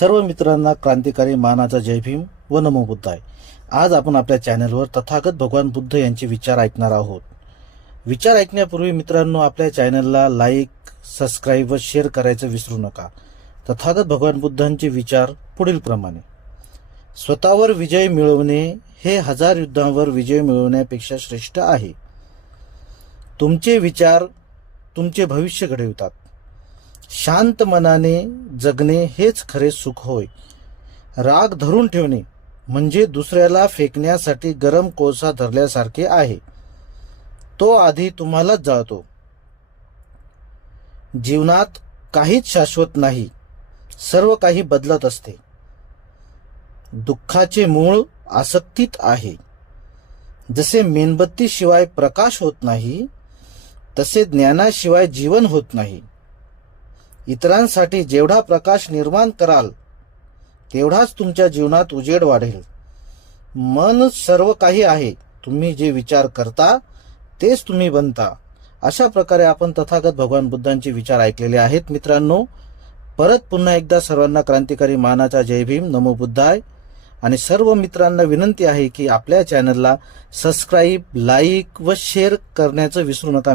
सर्व मित्रांना क्रांतिकारी मानाचा जय भीम व नमो बुद्धाय। आज आपण आपल्या चॅनलवर तथागत भगवान बुद्ध यांचे विचार ऐकणार आहोत। विचार ऐकण्यापूर्वी मित्रांनो, आपल्या चॅनलला लाईक, सबस्क्राईब व शेअर करायचं विसरू नका। तथागत भगवान बुद्धांचे विचार पुढील प्रमाणे: स्वतःवर विजय मिळवणे हे हजार युद्धांवर विजय मिळवण्यापेक्षा श्रेष्ठ आहे। तुमचे विचार तुमचे भविष्य घडवितात। शांत मनाने जगणे हेच खरे सुख होय। राग धरून ठेवणे म्हणजे दुसऱ्याला फेकण्यासाठी गरम कोळसा धरल्यासारखे आहे, तो आधी तुम्हालाच जाळतो। जीवनात काहीच शाश्वत नाही, सर्व काही बदलत असते। दुःखाचे मूळ आसक्तीत आहे। जसे मेणबत्तीशिवाय प्रकाश होत नाही, तसे ज्ञानाशिवाय जीवन होत नाही। इतरांसाठी जेवढा प्रकाश निर्माण कराल, तेवढाच तुमच्या जीवनात उजेड वाढेल। मन सर्व काही आहे, तुम्ही जे विचार करता तेच तुम्ही बनता। अशा प्रकारे आपण तथागत भगवान बुद्धांचे विचार ऐकलेले आहेत। मित्रांनो, परत पुन्हा एकदा सर्वांना क्रांतिकारी मानाचा जय भीम, नमो बुद्धाय। आणि सर्व मित्रांना विनंती आहे की आपल्या चॅनलला सबस्क्राईब, लाईक व शेअर करण्याचं विसरू नका।